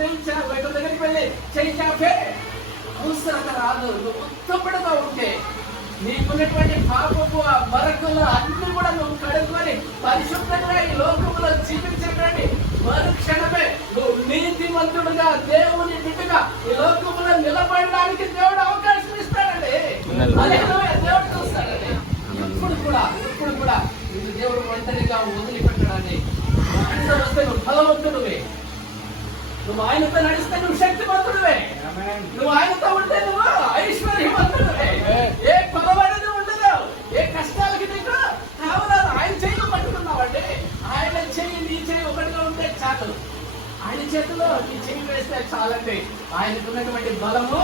దేవుని దగ్గరికి వెళ్ళి చేయించాపే అవసరత రాదు. నువ్వు ఉత్తముడుగా ఉంటే నీకున్నటువంటి పాపపు మరకలు అన్ని కూడా నువ్వు కడుక్కొని పరిశుభ్రంగా ఈ లోకంలో జీవించేటువంటి మరుక్షణమే నువ్వు నీతిమంతుడుగా దేవుని బిడ్డగా ఈ లోకంలో నిలబడడానికి దేవుడు అవకాశం ఇస్తాడండి. దేవుడు చూస్తాడండి. ఇప్పుడు కూడా ఇది దేవుడు ఒంటరిగా వదిలిపెట్టడాన్ని వస్తే నువ్వు బలవంతుడివే, నువ్వు ఆయనతో నడిస్తే నువ్వు శక్తివంతుడివే, నువ్వు ఆయనతో ఉంటే నువ్వు ఐశ్వర్యవంతుడివే. ఏ కొలవఅనేది ఉండదు, ఏ కష్టాలకి నీకు కావరాదు. ఆయన చెయ్యి పట్టుకున్నావండి, ఆయన చెయ్యి నీ చెయ్యి ఒకటిగా ఉంటే చాలు. ఆయన చేతిలో నీ చెయ్యి వేస్తే చాలండి. ఆయనకు ఉన్నటువంటి బలము,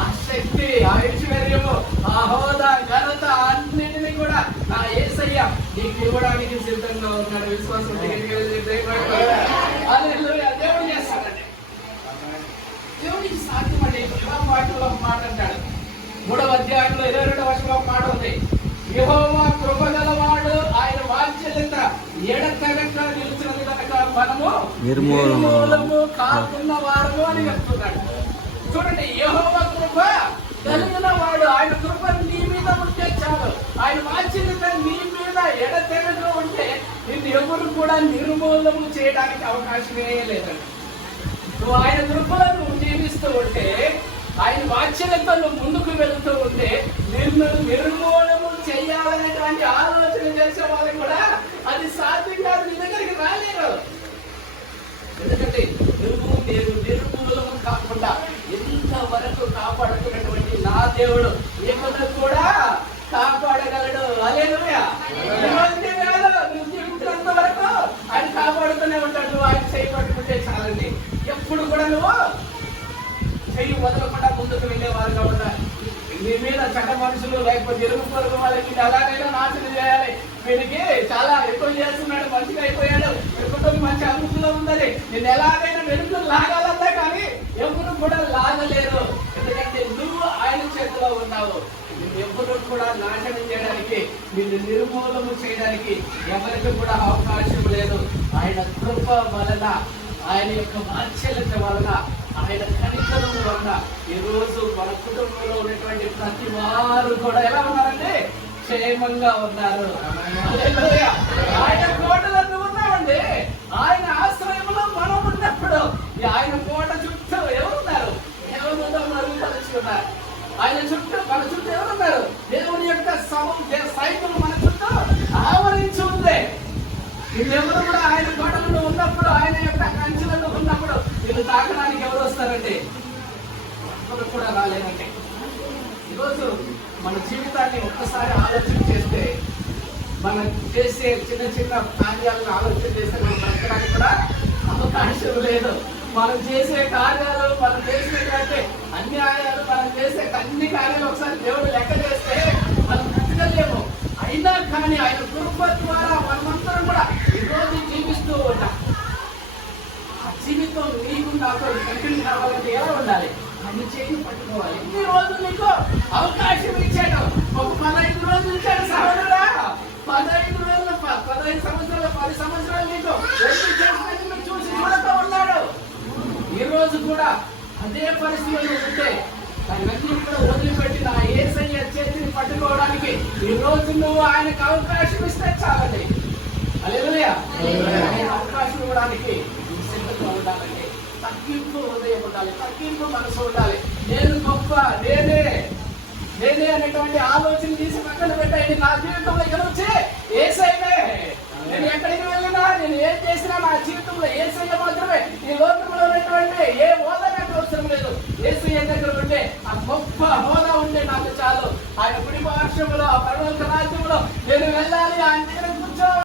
ఆ శక్తి, ఆ ఐశ్వర్యము, ఆ హోదా, ఘనత అన్నిటినీ కూడా నా యేసయ్య నీకు ఇవ్వడానికి సిద్ధంగా ఉన్నాడు. విశ్వాసం దేవుడు చేస్తాడండి. దేవుడికి సాధ్యమండి. వాటిలో మాట అంటాడు 3వ అధ్యాయంలో 22వ వచనంలో మాట ఉంది. యెహోవా కృపగలవాడు, ఆయన వాత్సల్యత ఎడతెగక నిలిచినది కనుక మనము నిర్మూలము కాకున్న వారము అని చెప్తున్నాడు. చూడండి, యెహోవా కృప కలిగిన వాడు, ఆయన కృప నీ మీద ఉంటే చాలు. ఆయన వాత్సల్యత నీ మీద ఎడతెగక ఉంటే నిన్ను ఎవరు కూడా నిర్మూలము చేయడానికి అవకాశమే లేదండి. నువ్వు ఆయన కృపలో నువ్వు జీవిస్తూ ఉంటే, ఆయన వాత్సల్యతో నువ్వు ముందుకు వెళుతూ ఉంటే నిన్ను నిర్మూలము చేయాలనేటువంటి ఆలోచన చేసే వాళ్ళకి కూడా అది సాధ్యం కాదు, నీ దగ్గరికి రాలేరు. ఎందుకంటే నువ్వు నేను నిర్మూలము కాకుండా ఎంతవరకు కాపాడుతున్నటువంటి నా దేవుడు ఏమన్నా కూడా కాపాడగలడు. హల్లెలూయా. నువ్వు వరకు ఆయన కాపాడుతూనే ఉంటాడు. నువ్వు ఆయన చేయబడుకుంటే చాలండి. ఎప్పుడు కూడా నువ్వు చెయ్యి వదలకుండా ముందుకు వెళ్ళేవారుగా ఉండాలి. నీ మీద చెడ్డ మనుషులు లేకపోతే ఎరుగు పొరుగు వాళ్ళకి ఎలాగైనా నాశనం చేయాలి, వీడికి చాలా ఎక్కువ చేస్తున్నాడు, మంచిగా అయిపోయాడు, కుటుంబం మంచి అభివృద్ధిలో ఉందని నేను ఎలాగైనా వెనుక లాగాలంటే కానీ ఎవరు కూడా లాగలేరు. ఎందుకంటే నువ్వు ఆయన చేతిలో ఉన్నావు. ఎవరు కూడా నాశనం చేయడానికి, నిన్ను నిర్మూలము చేయడానికి ఎవరికి కూడా అవకాశం లేదు. ఆయన కృప వలన, ఆయన యొక్క వాత్సల్యత వలన, ఆయన కనికరం వలన ఈరోజు మన కుటుంబంలో ఉన్నటువంటి ప్రతి వారు కూడా ఎలా ఉన్నారండి? క్షేమంగా ఉన్నారు. ఆయన కోటలో నువ్వు ఉన్నావండి. ఆయన ఆశ్రయంలో మనం ఉన్నప్పుడు ఆయన కోట చుట్టూ ఎవరున్నారు? ఎవరుందో మరుగుపరిచి ఉన్నారు. ఆయన చుట్టూ, మన చుట్టూ ఎవరున్నారు? దేవుని యొక్క సైకిల్ మన చుట్టూ ఆవరించి ఉంది. ఎవరు కూడా ఆయన కోటలో ఉన్నప్పుడు, ఆయన యొక్క కంచెలలో ఉన్నప్పుడు వీళ్ళు తాకడానికి ఎవరు వస్తారండి? ఎవరు కూడా రాలేదండి. ఈరోజు మన జీవితాన్ని ఒక్కసారి ఆలోచన చేస్తే, మనం చేసే చిన్న చిన్న కార్యాలను ఆలోచన చేస్తే మనం బ్రతకడానికి కూడా అవకాశం లేదు. మనం చేసే కార్యాలు, మనం చేసినటువంటి అన్యాయాలు, మనం చేసే అన్ని కార్యాలు ఒకసారి దేవుడు లెక్క చేస్తే మనం బ్రతకలేము. అయినా కానీ ఆయన కృప ద్వారా మనమందరం కూడా ఈరోజు జీవిస్తూ ఉంటాం. ఆ జీవితం నీకు నాకు కంటిన్యూ కావాలంటే ఎలా ఉండాలి? అన్ని చేయి పట్టుకోవాలి. ఇన్ని రోజులు నీకు అవకాశం ఇచ్చాడు. ఒక 15 రోజులు ఇచ్చాడు సహోదరుడా. 15 సంవత్సరాలు 10 సంవత్సరాలు నీకు చూసి చూడతా ఉన్నాడు. ఈ రోజు కూడా అదే పరిస్థితుల్లో ఉంటే దాన్ని కూడా వదిలిపెట్టిన యేసయ్య చేతిని పట్టుకోవడానికి ఈ రోజు నువ్వు ఆయనకు అవకాశం ఇస్తే చాలండి. హల్లెలూయా. అవకాశం ఇవ్వడానికి సిద్ధంగా ఉండాలండి. తగ్గింపు హృదయం ఉండాలి, తగ్గింపు మనసు ఉండాలి. నేను గొప్ప, నేనే అనేటువంటి ఆలోచన తీసి పక్కన పెట్టండి. నా జీవితంలో గెలిచి యేసయ్యనే. నేను ఎక్కడికి వెళ్ళినా, నేను ఏం చేసినా నా జీవితంలో యేసయ్య మాత్రమే. ఈ లోకంలో ఉన్నటువంటి ఏ హోదా నాకు అవసరం లేదు. యేసయ్య దగ్గర ఉంటే ఆ గొప్ప హోదా ఉంటే నాకు చాలు. ఆయన కుడి పార్శ్వములో, ఆ పరలోక రాజ్యంలో నేను వెళ్ళాలి, ఆయన దగ్గర